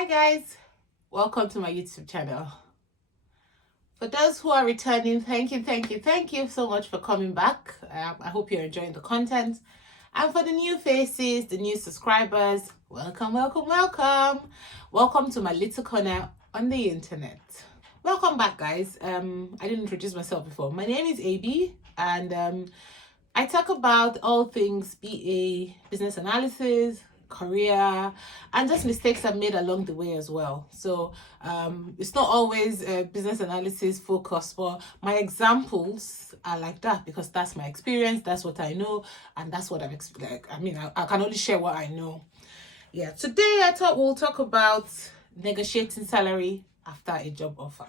Hi guys, welcome to my YouTube channel. For those who are returning, thank you so much for coming back. I hope you're enjoying the content. And for the new faces, the new subscribers, welcome to my little corner on the internet. Welcome back, guys. I didn't introduce myself before. My name is AB, and I talk about all things BA, business analysis, career, and just mistakes I've made along the way as well. So it's not always business analysis focus, but my examples are like that because that's my experience, that's what I know, and that's what I can only share what I know. Yeah, today I thought we'll talk about negotiating salary after a job offer.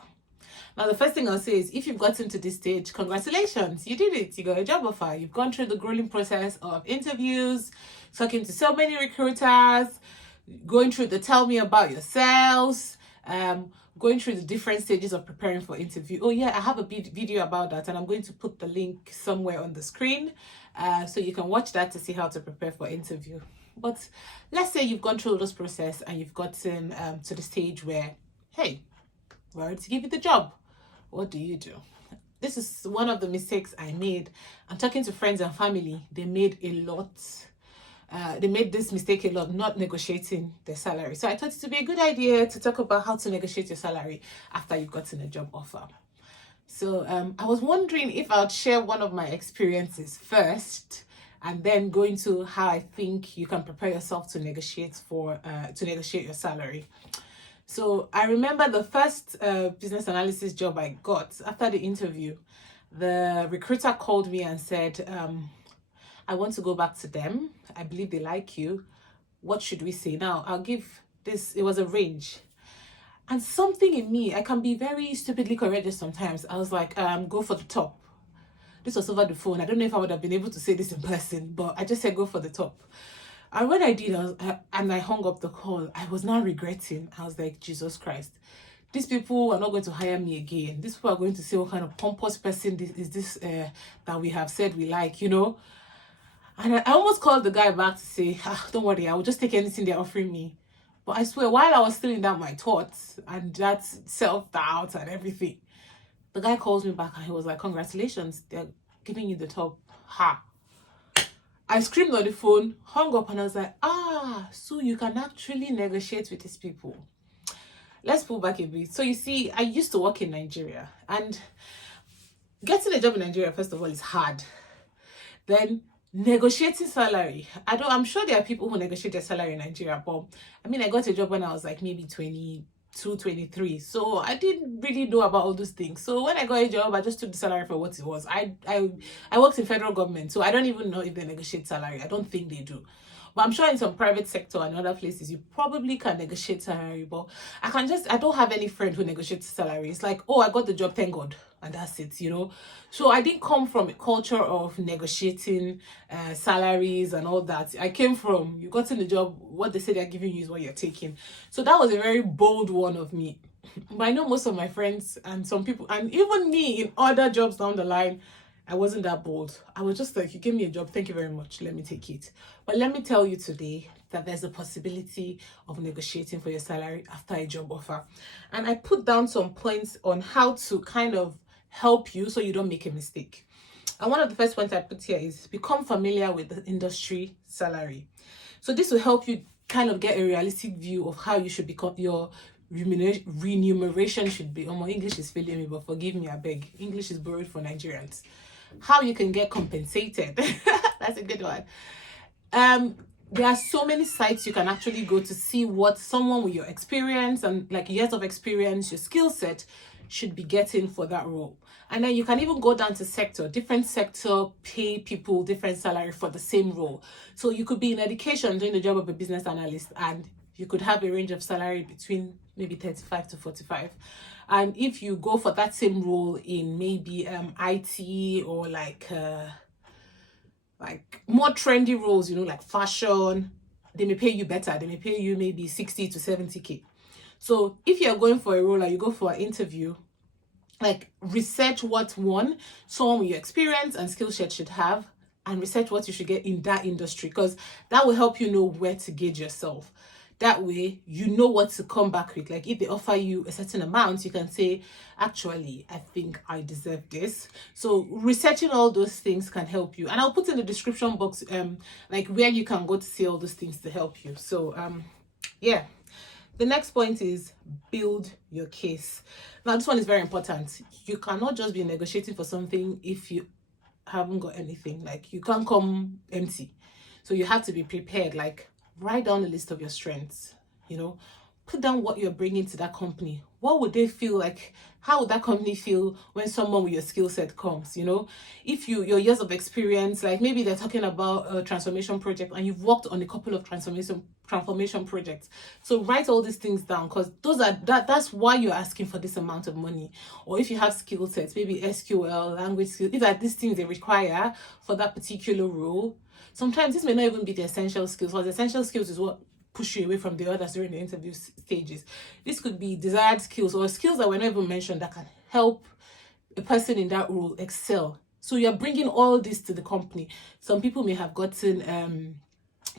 Now, the first thing I'll say is if you've gotten to this stage, congratulations, you did it. You got a job offer. You've gone through the grueling process of interviews, talking to so many recruiters, going through the tell me about yourselves, going through the different stages of preparing for interview. Oh yeah, I have a video about that, and I'm going to put the link somewhere on the screen so you can watch that to see how to prepare for interview. But let's say you've gone through this process and you've gotten to the stage where, hey, we're ready to give you the job. What do you do? This is one of the mistakes I made. I'm talking to friends and family. They made this mistake a lot, not negotiating their salary. So I thought it would be a good idea to talk about how to negotiate your salary after you've gotten a job offer. So I was wondering if I'd share one of my experiences first, and then go into how I think you can prepare yourself to negotiate your salary. So I remember the first business analysis job I got. After the interview, the recruiter called me and said, I want to go back to them. I believe they like you. What should we say? Now, I'll give this, it was a range. And something in me, I can be very stupidly courageous sometimes. I was like, go for the top. This was over the phone. I don't know if I would have been able to say this in person, but I just said go for the top. And when I did, I hung up the call, I was now regretting. I was like, Jesus Christ, these people are not going to hire me again. These people are going to say, what kind of pompous person is this that we have said we like, And I almost called the guy back to say, don't worry, I will just take anything they're offering me. But I swear, while I was still in that, my thoughts and that self-doubt and everything, the guy calls me back and he was like, congratulations, they're giving you the top. I screamed on the phone, hung up, and I was like, so you can actually negotiate with these people. Let's pull back a bit. So you see, I used to work in Nigeria, and getting a job in Nigeria, first of all, is hard. Then negotiating salary. I'm sure there are people who negotiate their salary in Nigeria, but I got a job when I was like maybe 22, 23. So I didn't really know about all those things. So when I got a job, I just took the salary for what it was. I worked in federal government, so I don't even know if they negotiate salary. I don't think they do. But I'm sure in some private sector and other places, you probably can negotiate salary. But I don't have any friend who negotiates salary. It's like, oh, I got the job, thank God. And that's it, So I didn't come from a culture of negotiating salaries and all that. I came from, you got in the job, what they say they're giving you is what you're taking. So that was a very bold one of me. But I know most of my friends and some people, and even me in other jobs down the line, I wasn't that bold. I was just like, you give me a job, thank you very much, let me take it. But let me tell you today that there's a possibility of negotiating for your salary after a job offer. And I put down some points on how to kind of help you so you don't make a mistake. And one of the first points I put here is become familiar with the industry salary. So this will help you kind of get a realistic view of how you should become your remuneration should be. My English is failing me, but forgive me, I beg. English is borrowed for Nigerians. How you can get compensated. That's a good one. There are so many sites you can actually go to see what someone with your experience and like years of experience, your skill set should be getting for that role. And then you can even go down to different sector pay people different salary for the same role. So you could be in education doing the job of a business analyst, and you could have a range of salary between maybe 35 to 45. And if you go for that same role in maybe IT or like more trendy roles, like fashion, they may pay you better. They may pay you maybe 60 to 70K. So if you're going for a role or you go for an interview, like research what someone with your experience and skill set should have, and research what you should get in that industry, because that will help you know where to gauge yourself. That way, you know what to come back with. Like if they offer you a certain amount, you can say, actually, I think I deserve this. So researching all those things can help you. And I'll put in the description box, like where you can go to see all those things to help you. So, yeah. The next point is build your case. Now, this one is very important. You cannot just be negotiating for something if you haven't got anything. Like you can't come empty. So you have to be prepared. Like write down a list of your strengths, put down what you're bringing to that company. What would they feel like? How would that company feel when someone with your skill set comes? If your years of experience, like maybe they're talking about a transformation project and you've worked on a couple of transformation projects. So write all these things down, because that's why you're asking for this amount of money. Or if you have skill sets, maybe SQL, language skills, if are these things they require for that particular role. Sometimes this may not even be the essential skills, because the essential skills is what push you away from the others during the interview stages. This could be desired skills or skills that were not even mentioned that can help a person in that role excel. So you're bringing all this to the company. Some people may have gotten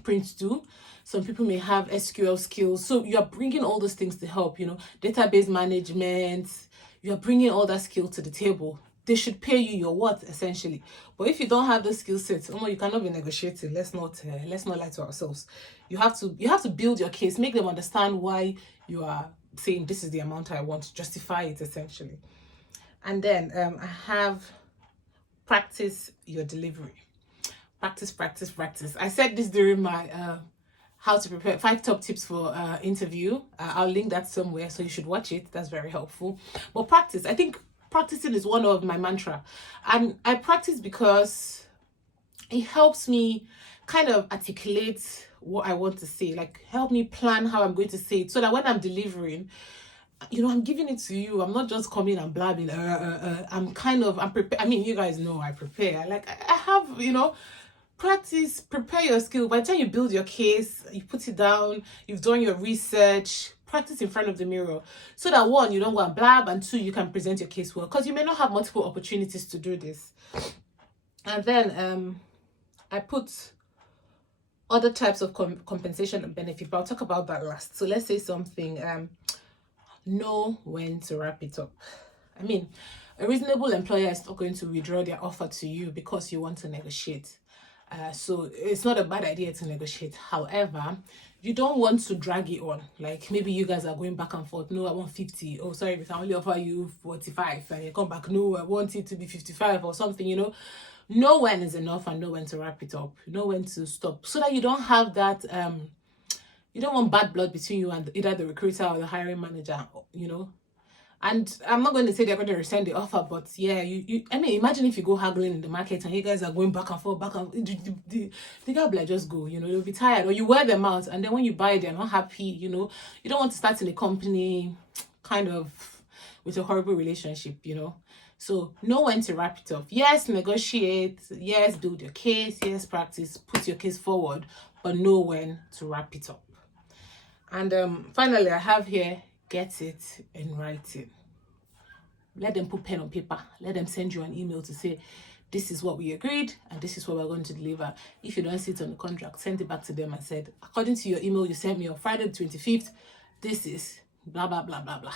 Prince 2. Some people may have SQL skills. So you're bringing all those things to help, database management. You're bringing all that skill to the table. They should pay you your worth, essentially. But if you don't have those skill sets, you cannot be negotiating. Let's not lie to ourselves. You have to build your case, make them understand why you are saying this is the amount I want, justify it essentially. And then I have practice your delivery. Practice. I said this during my how to prepare 5 top tips for interview. I'll link that somewhere, so you should watch it. That's very helpful. But practice, I think practicing is one of my mantra, and I practice because it helps me kind of articulate what I want to say, like help me plan how I'm going to say it, so that when I'm delivering, I'm giving it to you. I'm not just coming and blabbing. I'm prepared. I mean, you guys know I prepare. Like I have, prepare your skill. By the time you build your case, you put it down, you've done your research, practice in front of the mirror, so that 1, you don't go and blab, and 2, you can present your case well, because you may not have multiple opportunities to do this. And then I put other types of compensation and benefit, but I'll talk about that last. So let's say something, know when to wrap it up. I mean, a reasonable employer is not going to withdraw their offer to you because you want to negotiate. So it's not a bad idea to negotiate. However, you don't want to drag it on. Like maybe you guys are going back and forth. No, I want 50. Oh, sorry, but I only offer you 45. And you come back, no, I want it to be 55 or something, Know when is enough and know when to wrap it up. Know when to stop. So that you don't have that, you don't want bad blood between you and either the recruiter or the hiring manager, And I'm not going to say they're going to rescind the offer, but yeah, I mean, imagine if you go haggling in the market and you guys are going back and forth, the guy will like, just go, you'll be tired, or you wear them out, and then when you buy, they're not happy, you don't want to start in a company kind of with a horrible relationship, So know when to wrap it up. Yes, negotiate. Yes, build your case. Yes, practice. Put your case forward, but know when to wrap it up. And finally, I have here, get it in writing. Let them put pen on paper. Let them send you an email to say, this is what we agreed and this is what we're going to deliver. If you don't see it on the contract, send it back to them and said, according to your email you sent me on Friday the 25th, this is blah, blah, blah, blah, blah.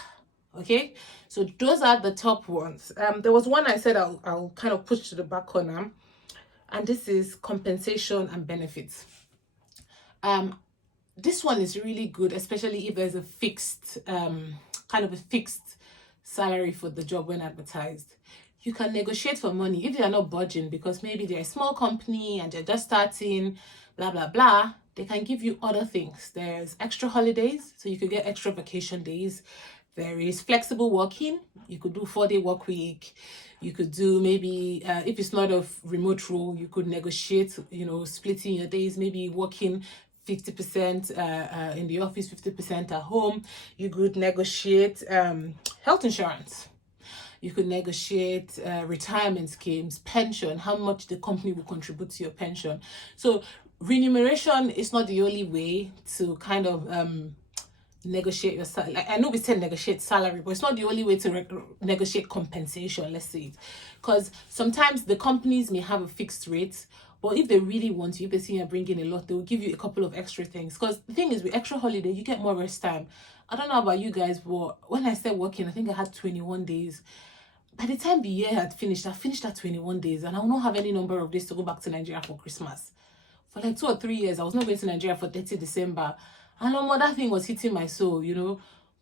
Okay, so those are the top ones. There was one I said I'll kind of push to the back corner, and this is compensation and benefits. This one is really good, especially if there's a fixed kind of a fixed salary for the job when advertised. You can negotiate for money if they are not budging, because maybe they're a small company and they're just starting, blah blah blah. They can give you other things. There's extra holidays, so you could get extra vacation days. There is flexible working. You could do 4-day work week. You could do maybe, if it's not a remote role, you could negotiate, splitting your days, maybe working 50% in the office, 50% at home. You could negotiate health insurance. You could negotiate retirement schemes, pension, how much the company will contribute to your pension. So remuneration is not the only way to kind of negotiate your salary. Like, I know we said negotiate salary, but it's not the only way to negotiate compensation, let's say it. Because sometimes the companies may have a fixed rate, But if they really want you, if they see you're bringing a lot, they will give you a couple of extra things. Because the thing is, with extra holiday, you get more rest time. I don't know about you guys, but when I started working, I think I had 21 days. By the time the year had finished, I finished at 21 days, and I will not have any number of days to go back to Nigeria for Christmas. For like 2 or 3 years, I was not going to Nigeria for 30 December. And that thing was hitting my soul,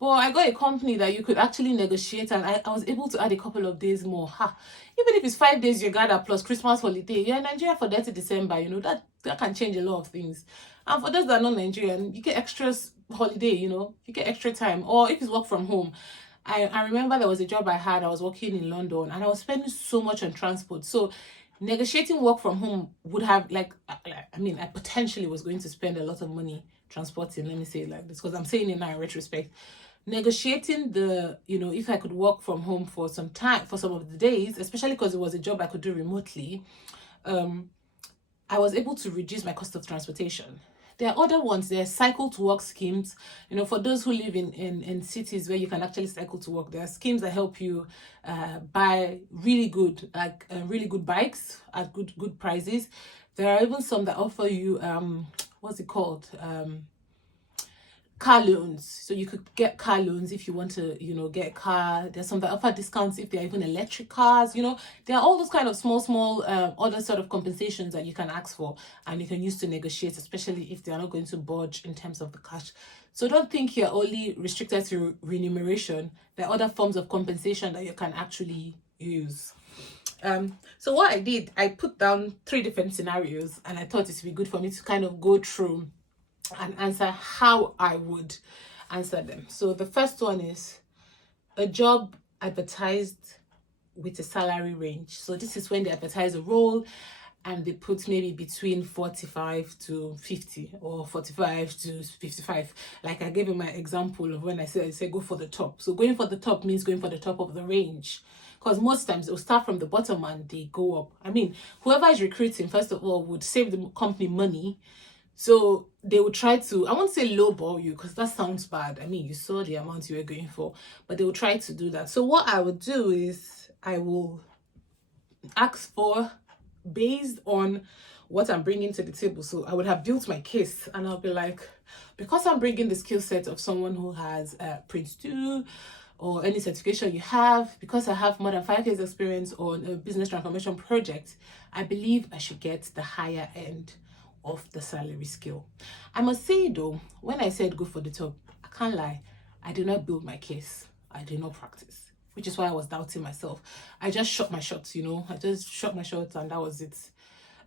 But I got a company that you could actually negotiate, and I was able to add a couple of days more. Even if it's 5 days you gather plus Christmas holiday, you're in Nigeria for 30 December, that can change a lot of things. And for those that are not Nigerian, you get extra holiday, you get extra time. Or if it's work from home, I remember there was a job I had. I was working in London, and I was spending so much on transport. So negotiating work from home would have I potentially was going to spend a lot of money transporting, let me say it like this, because I'm saying it now in retrospect. Negotiating if I could work from home for some time, for some of the days, especially because it was a job I could do remotely, I was able to reduce my cost of transportation. There are other ones. There are cycle to work schemes. For those who live in cities where you can actually cycle to work, there are schemes that help you buy really good bikes at good prices. There are even some that offer you what's it called? Car loans. So you could get car loans if you want to, get a car. There's some that offer discounts if they're even electric cars. There are all those kind of small other sort of compensations that you can ask for and you can use to negotiate, especially if they're not going to budge in terms of the cash. So don't think you're only restricted to remuneration. There are other forms of compensation that you can actually use. So what I did, I put down 3 different scenarios, and I thought it would be good for me to kind of go through and answer how I would answer them. So the first one is a job advertised with a salary range. So this is when they advertise a role and they put maybe between 45 to 50 or 45 to 55. Like I gave you my example of when I said go for the top. So going for the top means going for the top of the range. Because most times they'll start from the bottom and they go up. Whoever is recruiting, first of all, would save the company money. So they will try to, I won't say lowball you because that sounds bad. You saw the amount you were going for, but they will try to do that. So what I would do is I will ask for based on what I'm bringing to the table. So I would have built my case and I'll be like, because I'm bringing the skill set of someone who has Prince 2 or any certification you have, because I have more than 5 years experience on a business transformation project, I believe I should get the higher end of the salary scale. I must say though, when I said go for the top, I can't lie, I did not build my case. I did not practice, which is why I was doubting myself. I just shot my shots, I just shot my shots and that was it.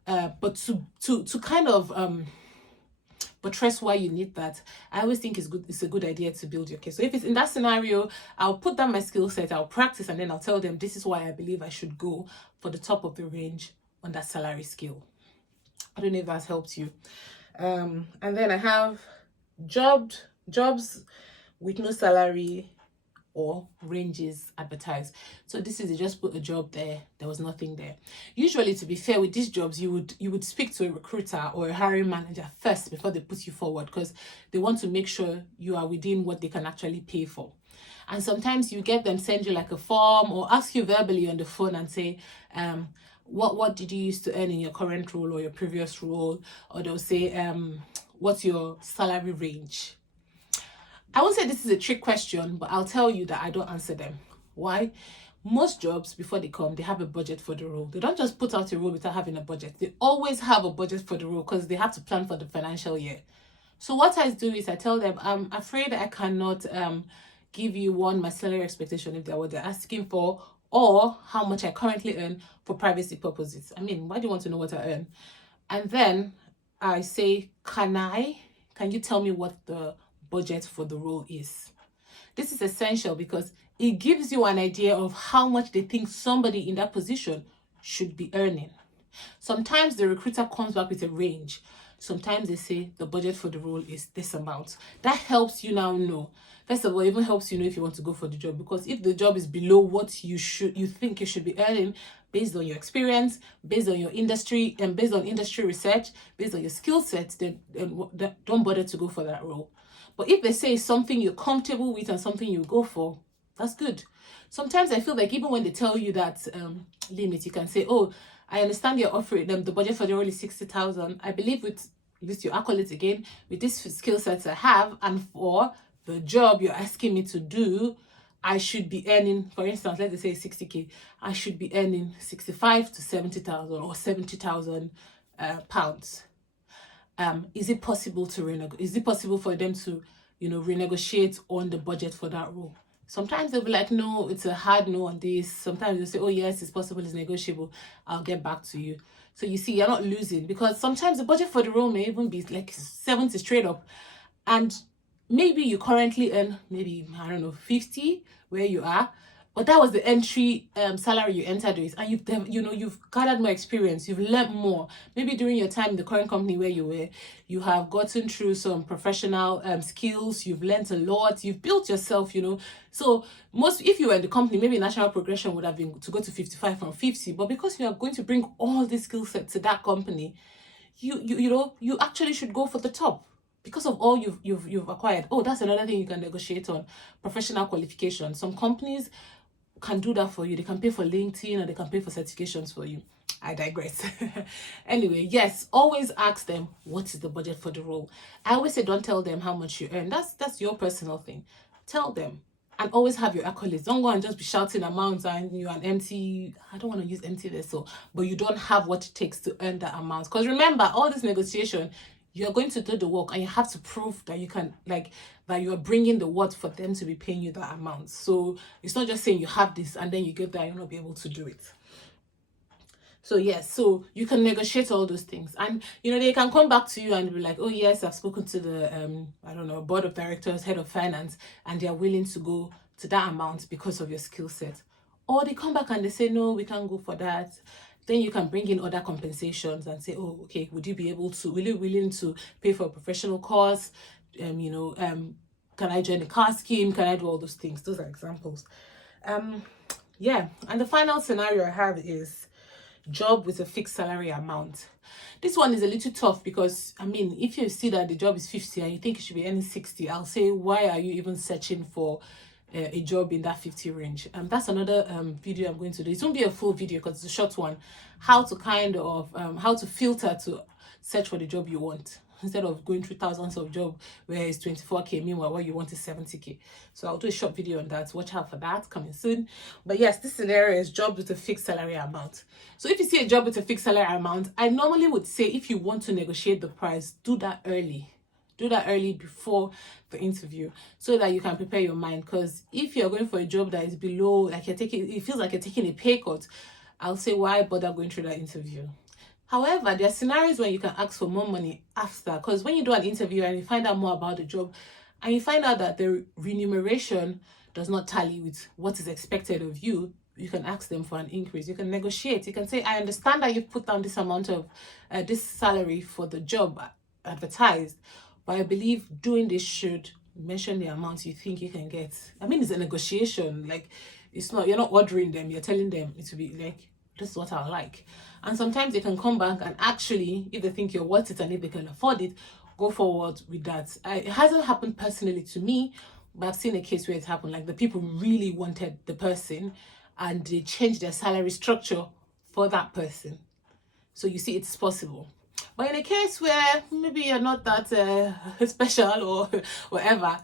But to kind of buttress why you need that, I always think it's a good idea to build your case. So if it's in that scenario, I'll put down my skill set, I'll practice, and then I'll tell them this is why I believe I should go for the top of the range on that salary scale. I don't know if that's helped you. And then I have jobs with no salary or ranges advertised. So this is, they just put a job there was nothing there. Usually, to be fair, with these jobs, you would speak to a recruiter or a hiring manager first before they put you forward, because they want to make sure you are within what they can actually pay for. And sometimes you get them send you like a form or ask you verbally on the phone and say, what did you used to earn in your current role or your previous role? Or they'll say, what's your salary range? I won't say this is a trick question, but I'll tell you that I don't answer them. Why? Most jobs, before they come, they have a budget for the role. They don't just put out a role without having a budget. They always have a budget for the role because they have to plan for the financial year. So what I do is I tell them, I'm afraid I cannot give you my salary expectation if they're what they're asking for, or how much I currently earn for privacy purposes. Why do you want to know what I earn? And then I say, can you tell me what the budget for the role is? This is essential because it gives you an idea of how much they think somebody in that position should be earning. Sometimes the recruiter comes back with a range. Sometimes they say the budget for the role is this amount. That helps you now know. First of all, it even helps you know if you want to go for the job, because if the job is below what you think you should be earning based on your experience, based on your industry, and based on industry research, based on your skill set, then don't bother to go for that role. But if they say something you're comfortable with and something you go for, that's good. Sometimes I feel like even when they tell you that limit, you can say, oh, I understand you're offering them the budget for the role is 60,000. I believe with your accolades again, with these skill sets I have, and for the job you're asking me to do, I should be earning, for instance, let's say 60k. I should be earning 65 to 70,000 or 70,000 pounds. Is it possible to renegotiate? Is it possible for them to, renegotiate on the budget for that role? Sometimes they'll be like, no, it's a hard no on this. Sometimes they'll say, oh yes, it's possible, it's negotiable. I'll get back to you. So you see, you're not losing, because sometimes the budget for the role may even be like 70 straight up, and maybe you currently earn maybe, I don't know, 50 where you are, but that was the entry salary you entered with, and you've gathered more experience, you've learned more. Maybe during your time in the current company where you were, you have gotten through some professional skills, you've learned a lot, you've built yourself, So if you were in the company, maybe national progression would have been to go to 55 from 50, but because you are going to bring all these skill sets to that company, you actually should go for the top, because of all you've acquired. Oh, that's another thing you can negotiate on: professional qualification. Some companies can do that for you. They can pay for LinkedIn, or they can pay for certifications for you. I digress. Anyway, yes, always ask them, what is the budget for the role? I always say, don't tell them how much you earn. That's your personal thing. Tell them. And always have your accolades. Don't go and just be shouting amounts and you're an empty, I don't want to use empty vessel, but you don't have what it takes to earn that amount. Because remember, all this negotiation, you're going to do the work, and you have to prove that you can, that you're bringing the worth for them to be paying you that amount. So it's not just saying you have this and then you get there, you'll not be able to do it. So yes, so you can negotiate all those things, and they can come back to you and be like, oh yes, I've spoken to the board of directors, head of finance, and they are willing to go to that amount because of your skill set. Or they come back and they say, no, we can't go for that. Then you can bring in other compensations and say, oh, okay, will you be willing to pay for a professional course? Can I join the car scheme? Can I do all those things? Those are examples. Yeah. And the final scenario I have is job with a fixed salary amount. This one is a little tough because, if you see that the job is 50 and you think you should be earning 60, I'll say, why are you even searching for a job in that 50 range? That's another video I'm going to do. It won't be a full video because it's a short one. How to how to filter to search for the job you want, instead of going through thousands of jobs where it's 24k, meanwhile what you want is 70k. So I'll do a short video on that. Watch out for that, coming soon. But yes, this scenario is job with a fixed salary amount. So if you see a job with a fixed salary amount, I normally would say, if you want to negotiate the price, do that early. Do that early before the interview, so that you can prepare your mind. Because if you're going for a job that is below, it feels like you're taking a pay cut, I'll say, why bother going through that interview? However, there are scenarios where you can ask for more money after, because when you do an interview and you find out more about the job, and you find out that the remuneration does not tally with what is expected of you, you can ask them for an increase. You can negotiate. You can say, I understand that you've put down this amount of this salary for the job advertised, but I believe doing this should mention the amount you think you can get. It's a negotiation. You're not ordering them, you're telling them it will be like, this is what I like. And sometimes they can come back and actually, if they think you're worth it and if they can afford it, go forward with that. It hasn't happened personally to me, but I've seen a case where it happened. Like, the people really wanted the person and they changed their salary structure for that person. So you see, it's possible. But in a case where maybe you're not that special or whatever,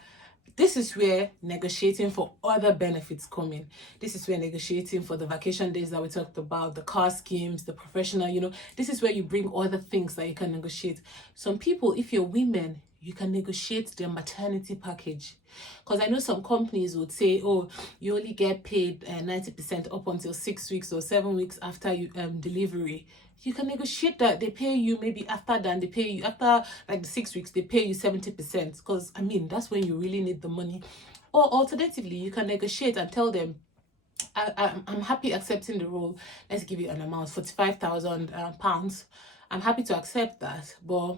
this is where negotiating for other benefits come in. This is where negotiating for the vacation days that we talked about, the car schemes, the professional, this is where you bring other things that you can negotiate. Some people, if you're women, you can negotiate their maternity package. Because I know some companies would say, oh, you only get paid 90% up until 6 weeks or 7 weeks after you delivery. You can negotiate that. They pay you maybe after that, they pay you after the 6 weeks, they pay you 70%. Because that's when you really need the money. Or alternatively, you can negotiate and tell them, I'm happy accepting the role. Let's give you an amount, £45,000. I'm happy to accept that. But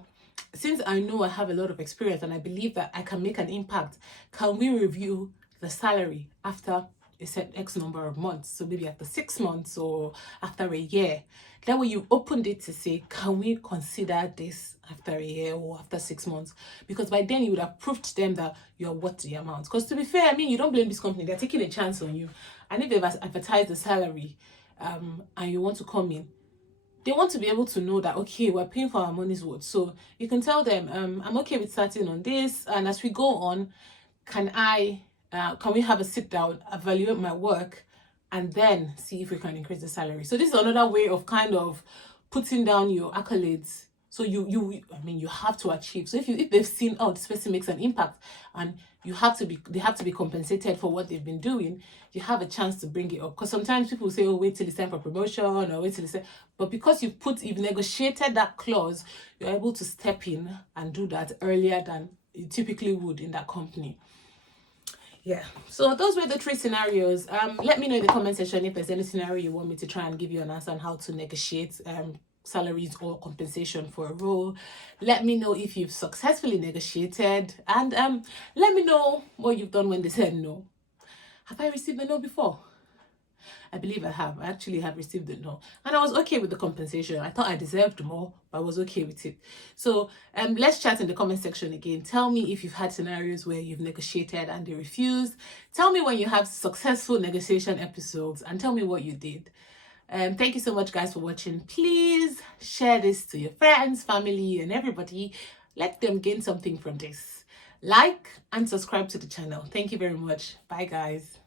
since I know I have a lot of experience and I believe that I can make an impact, can we review the salary after a set X number of months? So maybe after 6 months or after a year. That way you opened it to say, can we consider this after a year or after 6 months? Because by then you would have proved to them that you're worth the amount. Because to be fair, you don't blame this company. They're taking a chance on you. And if they've advertised the salary and you want to come in, they want to be able to know that, okay, we're paying for our money's worth. So you can tell them, I'm okay with starting on this, and as we go on, can we have a sit down, evaluate my work, and then see if we can increase the salary. So this is another way of kind of putting down your accolades. So you have to achieve. So if they've seen, oh, this person makes an impact, and they have to be compensated for what they've been doing, you have a chance to bring it up. Because sometimes people say, oh, wait till it's time for promotion, or wait till it's time. But because you've negotiated that clause, you're able to step in and do that earlier than you typically would in that company. Yeah, so those were the 3 scenarios. Let me know in the comment section if there's any scenario you want me to try and give you an answer on how to negotiate salaries or compensation for a role. Let me know if you've successfully negotiated, and let me know what you've done when they said no. Have I received a no before? I believe I have. I actually have received a no, and I was okay with the compensation. I thought I deserved more, but I was okay with it. So let's chat in the comment section again. Tell me if you've had scenarios where you've negotiated and they refused. Tell me when you have successful negotiation episodes, and tell me what you did. Thank you so much, guys, for watching. Please share this to your friends, family, and everybody. Let them gain something from this. Like and subscribe to the channel. Thank you very much. Bye, guys.